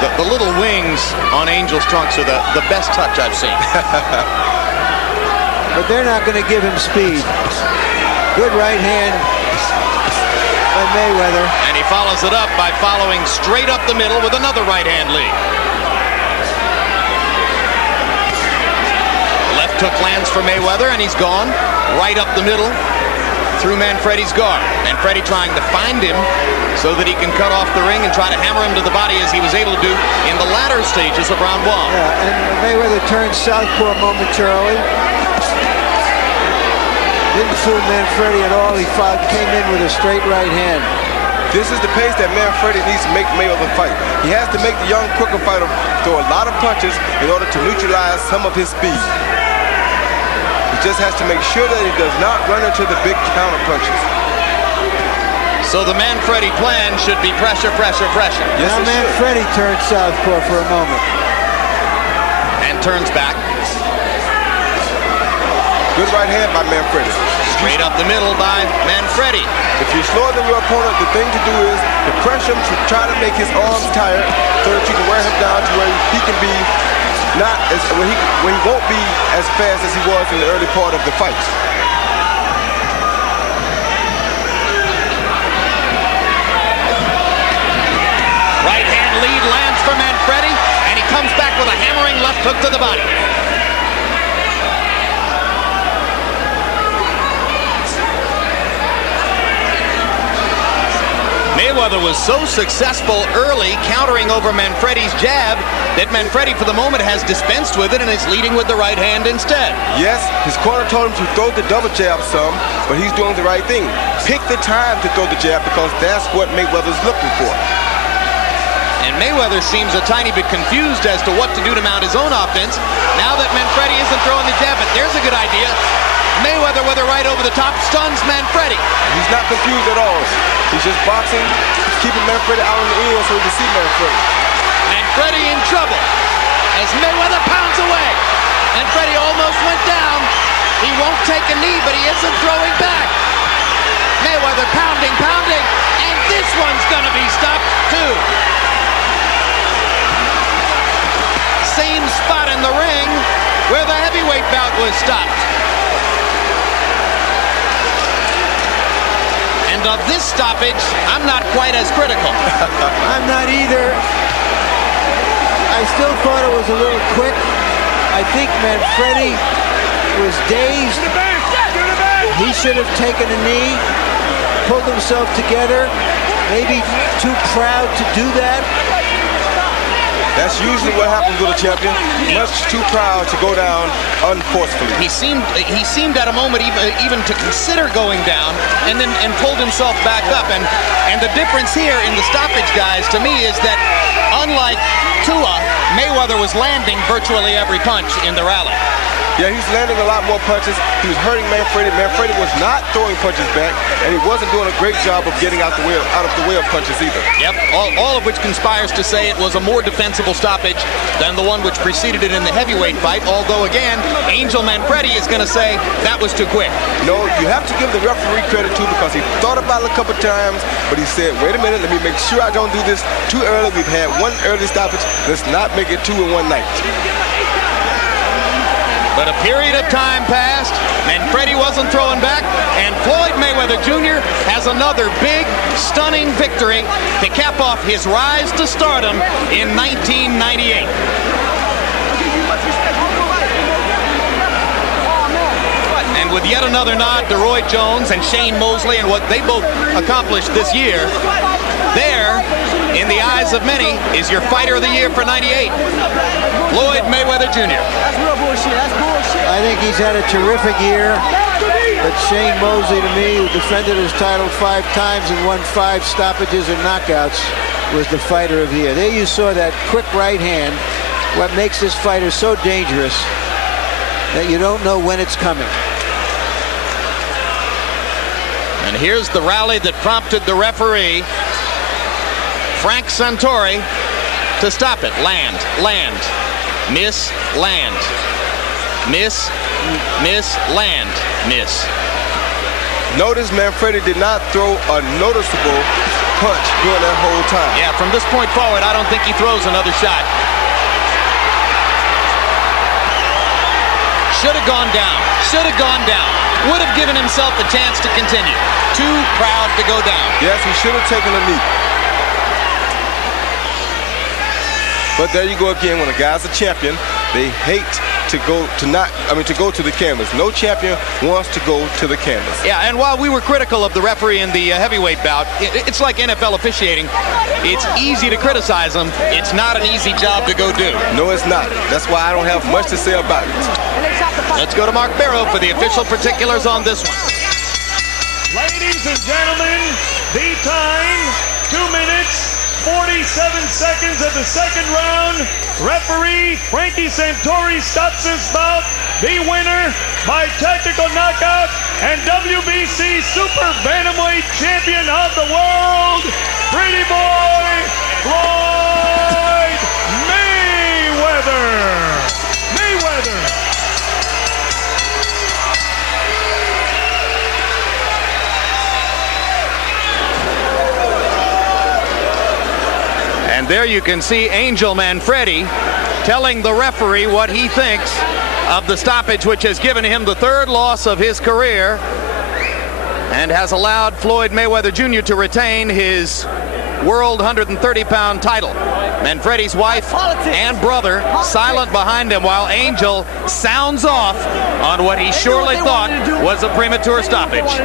The little wings on Angel's trunks are the best touch I've seen. But they're not going to give him speed. Good right hand by Mayweather. And he follows it up by following straight up the middle with another right hand lead. Left hook lands for Mayweather, and he's gone right up the middle through Manfredy's guard. Manfredy trying to find him so that he can cut off the ring and try to hammer him to the body as he was able to do in the latter stages of round one. Yeah, and Mayweather turned southpaw momentarily. Didn't fool Manfredy at all. He came in with a straight right hand. This is the pace that Manfredy needs to make Mayweather fight. He has to make the young, quicker fighter throw a lot of punches in order to neutralize some of his speed. He just has to make sure that he does not run into the big counter punches. So the Manfredy plan should be pressure, pressure, pressure. Yes, now Manfredy turned southpaw for a moment. And turns back. Good right hand by Manfredy. Straight up the middle by Manfredy. If you're slower than your opponent, the thing to do is to pressure him to try to make his arms tired so that you can wear him down to where he can be not as where he won't be as fast as he was in the early part of the fight. Right hand lead lands for Manfredy, and he comes back with a hammering left hook to the body. Mayweather was so successful early countering over Manfredy's jab that Manfredy for the moment has dispensed with it and is leading with the right hand instead. Yes, his corner told him to throw the double jab some, but he's doing the right thing. Pick the time to throw the jab because that's what Mayweather's looking for. And Mayweather seems a tiny bit confused as to what to do to mount his own offense now that Manfredy isn't throwing the jab, but there's a good idea. Mayweather with a right over the top stuns Manfredy. He's not confused at all. He's just boxing, keeping Manfredy out in the ear so he can see Manfredy. Manfredy in trouble as Mayweather pounds away. Manfredy almost went down. He won't take a knee, but he isn't throwing back. Mayweather pounding, pounding, and this one's gonna be stopped too. Same spot in the ring where the heavyweight bout was stopped. And of this stoppage, I'm not quite as critical. I'm not either. I still thought it was a little quick. I think Manfredy was dazed. He should have taken a knee, pulled himself together, maybe too proud to do that. That's usually what happens with a champion. Much too proud to go down unforcefully. He seemed at a moment even to consider going down, and pulled himself back up. And the difference here in the stoppage, guys, to me is that unlike Tua, Mayweather was landing virtually every punch in the rally. Yeah, he's landing a lot more punches. He was hurting Manfredy. Manfredy was not throwing punches back, and he wasn't doing a great job of getting out of the way of punches either. Yep, all of which conspires to say it was a more defensible stoppage than the one which preceded it in the heavyweight fight, although again, Angel Manfredy is going to say that was too quick. No, you have to give the referee credit too because he thought about it a couple times, but he said, wait a minute, let me make sure I don't do this too early. We've had one early stoppage. Let's not make it two in one night. But a period of time passed, Manfredy wasn't throwing back, and Floyd Mayweather Jr. has another big, stunning victory to cap off his rise to stardom in 1998. And with yet another nod to Roy Jones and Shane Mosley and what they both accomplished this year, there, in the eyes of many, is your fighter of the year for 98, Floyd Mayweather Jr. That's real bullshit. That's bullshit. I think he's had a terrific year. But Shane Mosley, to me, who defended his title 5 times and won 5 stoppages and knockouts, was the fighter of the year. There you saw that quick right hand, what makes this fighter so dangerous that you don't know when it's coming. And here's the rally that prompted the referee, Frank Santori, to stop it. Land, land, miss, land, miss, miss, land, miss. Notice Manfredy did not throw a noticeable punch during that whole time. Yeah, from this point forward, I don't think he throws another shot. Should have gone down. Should have gone down. Would have given himself a chance to continue. Too proud to go down. Yes, he should have taken a knee. But there you go again. When a guy's a champion, they hate to go to the canvas. No champion wants to go to the canvas. Yeah, and while we were critical of the referee in the heavyweight bout, it's like NFL officiating. It's easy to criticize them. It's not an easy job to go do. No, it's not. That's why I don't have much to say about it. Let's go to Mark Barrow for the official particulars on this one. Ladies and gentlemen, the time, 2 minutes, 47 seconds of the second round. Referee Frankie Santori stops this bout. The winner by technical knockout and WBC Super Bantamweight Champion of the World, Pretty Boy Floyd Mayweather. And there you can see Angel Manfredy telling the referee what he thinks of the stoppage, which has given him the third loss of his career and has allowed Floyd Mayweather Jr. to retain his world 130-pound title. Manfredy's wife and brother silent behind him while Angel sounds off on what he surely thought was a premature stoppage.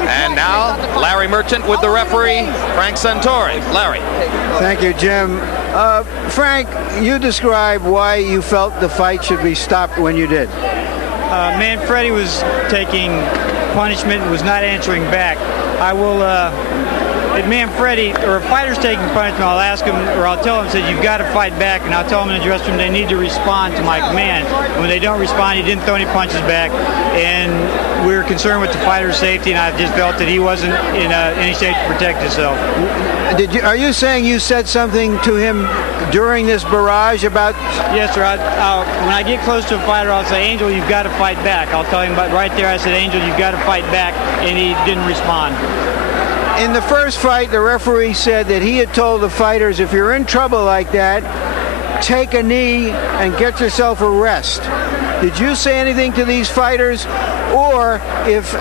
And now, Larry Merchant with the referee, Frank Santori. Larry. Thank you, Jim. Frank, you describe why you felt the fight should be stopped when you did. Manfredy was taking punishment and was not answering back. I will, if Manfredy, or a fighter's taking punishment, I'll ask him, or I'll tell him, said, you've got to fight back, and I'll tell him in the dressing room they need to respond to my command. When they don't respond, he didn't throw any punches back, and we were concerned with the fighter's safety, and I just felt that he wasn't in any shape to protect himself. Are you saying you said something to him during this barrage about? Yes, sir. When I get close to a fighter, I'll say, Angel, you've got to fight back. I'll tell him, but right there I said, Angel, you've got to fight back, and he didn't respond. In the first fight, the referee said that he had told the fighters, if you're in trouble like that, take a knee and get yourself a rest. Did you say anything to these fighters? Or if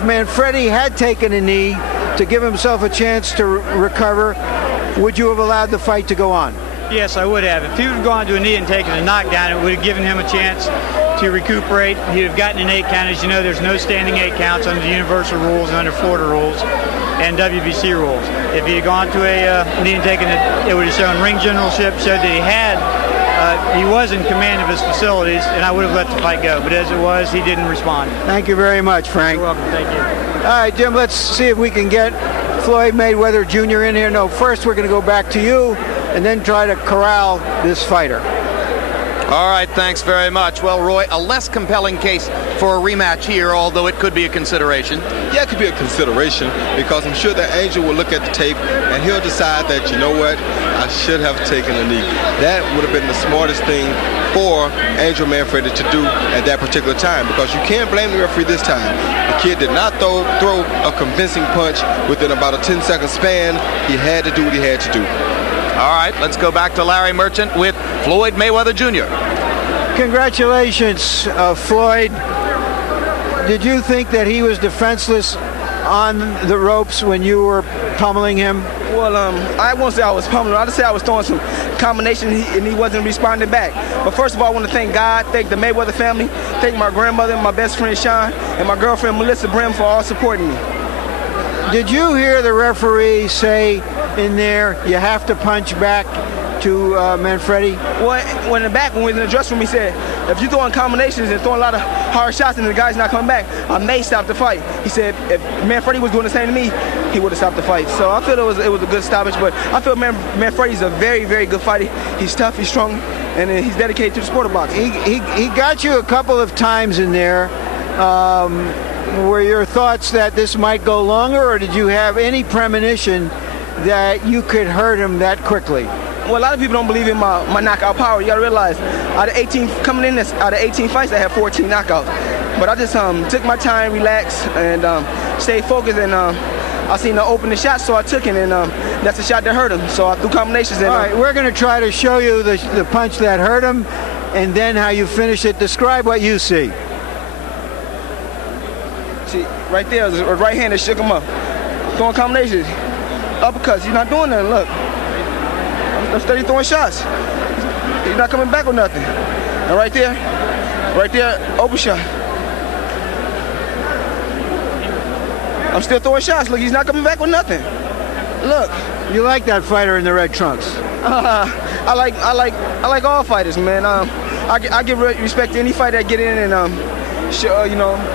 Manfredy had taken a knee to give himself a chance to recover, would you have allowed the fight to go on? Yes, I would have. If he would have gone to a knee and taken a knockdown, it would have given him a chance to recuperate. He'd have gotten an 8 count. As you know, there's no standing 8 counts under the universal rules and under Florida rules and WBC rules. If he had gone to a knee and taken it, it would have shown ring generalship, showed that he was in command of his facilities, and I would have let the fight go. But as it was, he didn't respond. Thank you very much, Frank. You're welcome. Thank you. All right, Jim, let's see if we can get Floyd Mayweather Jr. in here. No, first we're going to go back to you and then try to corral this fighter. All right, thanks very much. Well, Roy, a less compelling case for a rematch here, although it could be a consideration. Yeah, it could be a consideration because I'm sure that Angel will look at the tape and he'll decide that, you know what, I should have taken a knee. That would have been the smartest thing for Angel Manfredy to do at that particular time, because you can't blame the referee this time. The kid did not throw a convincing punch within about a 10-second span. He had to do what he had to do. All right, let's go back to Larry Merchant with Floyd Mayweather Jr. Congratulations, Floyd. Did you think that he was defenseless on the ropes when you were pummeling him? Well, I won't say I was pummeling. I'll just say I was throwing some combination and he wasn't responding back. But first of all, I want to thank God, thank the Mayweather family, thank my grandmother, my best friend Sean, and my girlfriend Melissa Brim for all supporting me. Did you hear the referee say in there, you have to punch back to Manfredy? Well, when we was in the dressing room, he said, if you're throwing combinations and throwing a lot of hard shots and the guy's not coming back, I may stop the fight. He said if Manfredy was doing the same to me, he would have stopped the fight. So I feel it was a good stoppage, but I feel Manfredy's a very, very good fighter. He's tough, he's strong, and he's dedicated to the sport of boxing. He got you a couple of times in there. Were your thoughts that this might go longer, or did you have any premonition that you could hurt him that quickly? Well, a lot of people don't believe in my knockout power. You got to realize, out of 18 fights, I had 14 knockouts. But I just took my time, relaxed, and stayed focused. And I seen the opening shot, so I took it, and that's the shot that hurt him. So I threw combinations. And, all right, we're going to try to show you the punch that hurt him, and then how you finish it. Describe what you see. See, right there, the right hand that shook him up. Throwing combinations. Uppercuts, he's not doing nothing, look. I'm steady throwing shots. He's not coming back with nothing. And right there, open shot. I'm still throwing shots. Look, he's not coming back with nothing. Look. You like that fighter in the red trunks? I like all fighters, man. I give respect to any fighter that get in and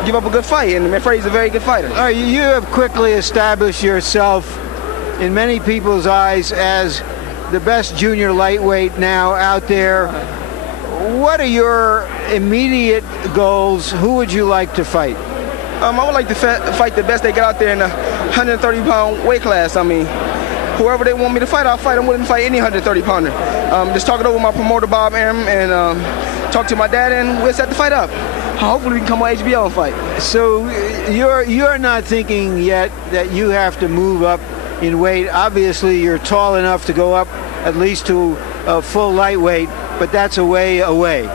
give up a good fight. And Manfredy's a very good fighter. All right, you have quickly established yourself in many people's eyes as the best junior lightweight now out there. What are your immediate goals? Who would you like to fight? I would like to fight the best they got out there in the 130-pound weight class. I mean, whoever they want me to fight, I'll fight. I'm willing to fight any 130-pounder. Just talk it over with my promoter, Bob Arum, and talk to my dad, and we'll set the fight up. Hopefully we can come on HBO and fight. So you're not thinking yet that you have to move up in weight. Obviously, you're tall enough to go up at least to a full lightweight, but that's a way away.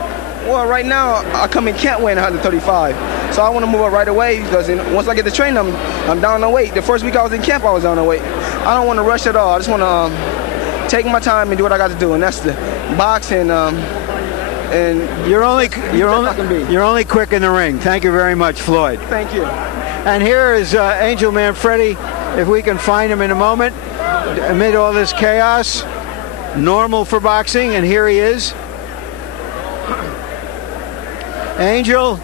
Well, right now, I come in camp weighing 135. So I want to move up right away because once I get to training, I'm down on weight. The first week I was in camp, I was down on weight. I don't want to rush at all. I just want to take my time and do what I got to do, and that's the box and you're only quick in the ring. Thank you very much, Floyd. Thank you. And here is Angel Manfredy. If we can find him in a moment, amid all this chaos, normal for boxing, and here he is. Angel,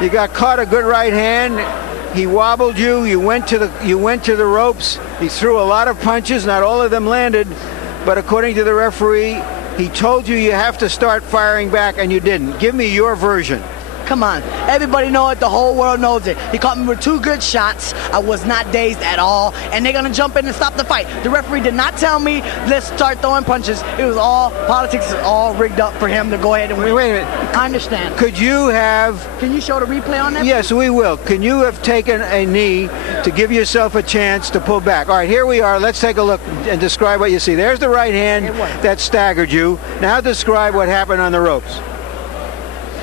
you got caught a good right hand. He wobbled you. You went to the ropes. He threw a lot of punches. Not all of them landed, but according to the referee, he told you have to start firing back, and you didn't. Give me your version. Come on. Everybody knows it. The whole world knows it. He caught me with 2 good shots. I was not dazed at all. And they're going to jump in and stop the fight. The referee did not tell me, let's start throwing punches. It was all politics. Is all rigged up for him to go ahead and win. Wait a minute. I understand. Could you have... Can you show the replay on that? Yes, we will. Can you have taken a knee to give yourself a chance to pull back? All right, here we are. Let's take a look and describe what you see. There's the right hand that staggered you. Now describe what happened on the ropes.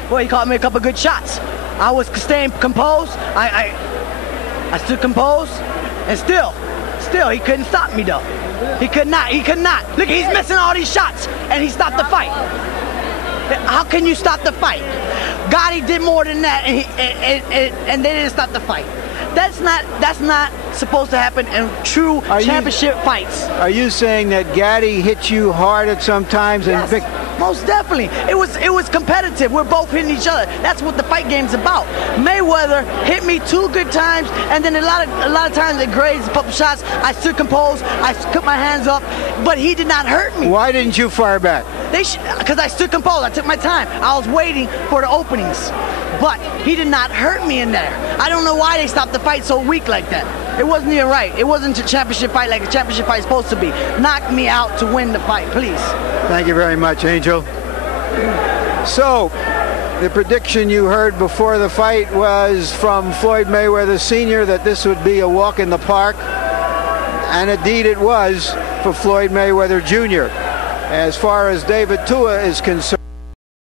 Well, he caught me a couple good shots. I was staying composed. I stood composed, and still, he couldn't stop me though. He could not. Look, he's missing all these shots, and he stopped the fight. How can you stop the fight? Gotti did more than that, and they didn't stop the fight. That's not supposed to happen in true championship fights. Are you saying that Gotti hit you hard at some times? Yes, most definitely. It was competitive. We're both hitting each other. That's what the fight game's about. Mayweather hit me 2 good times, and then a lot of times it grazed a couple shots. I stood composed. I put my hands up, but he did not hurt me. Why didn't you fire back? Because I stood composed. I took my time. I was waiting for the openings. But he did not hurt me in there. I don't know why they stopped the fight so weak like that. It wasn't even right. It wasn't a championship fight like a championship fight is supposed to be. Knock me out to win the fight, please. Thank you very much, Angel. So, the prediction you heard before the fight was from Floyd Mayweather Sr. that this would be a walk in the park. And indeed it was for Floyd Mayweather Jr. As far as David Tua is concerned,